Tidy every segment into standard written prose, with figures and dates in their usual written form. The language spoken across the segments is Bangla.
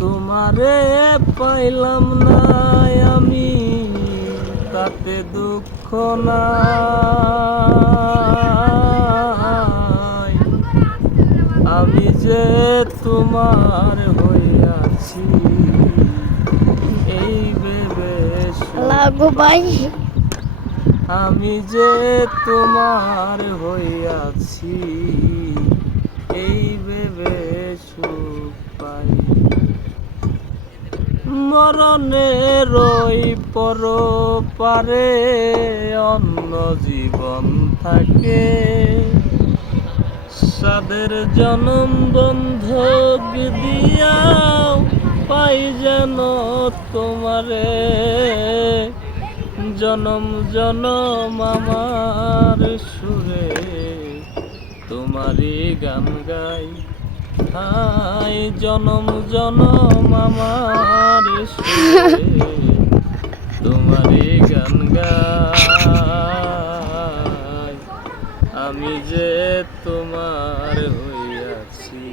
তোমারে পাইলাম না আমি, তাতে দুঃখ নাই। আমি যে তোমার হইয়াছি এই ভেবে লাগো ভাই। আমি যে তোমার হইয়াছি এই ভেবে সুখ পাই। মরণের ওই পরপারে অন্য জীবন থাকে, সাদের জনম বন্ধক দিয়াও পাই যেন তোমারে। জনম জনম আমার সুরে তোমারই গান গাই। হাই জনম জনম আমার সুরে তোমারই গান গাই। আমি যে তোমার হইয়াছি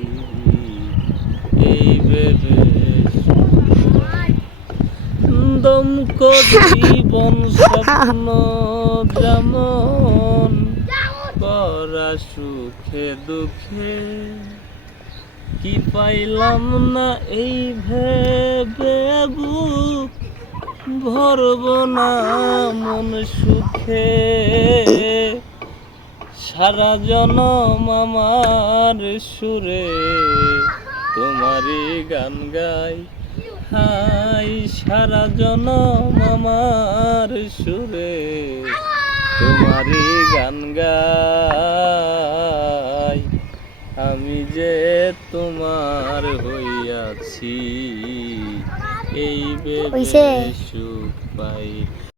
এই ভেবে দমক জীবন স্বপ্ন যেমন করা সুখে দুঃখে, কি পাইলাম না এই ভেবে বুক ভরব না মন সুখে। সারা জনম আমার সুরে তোমারই গান গাই। হাই সারা জনম আমার সুরে তোমারই গান গাই। আমি যে তোমার হইয়াছি এই ভেবে সুখ পাই।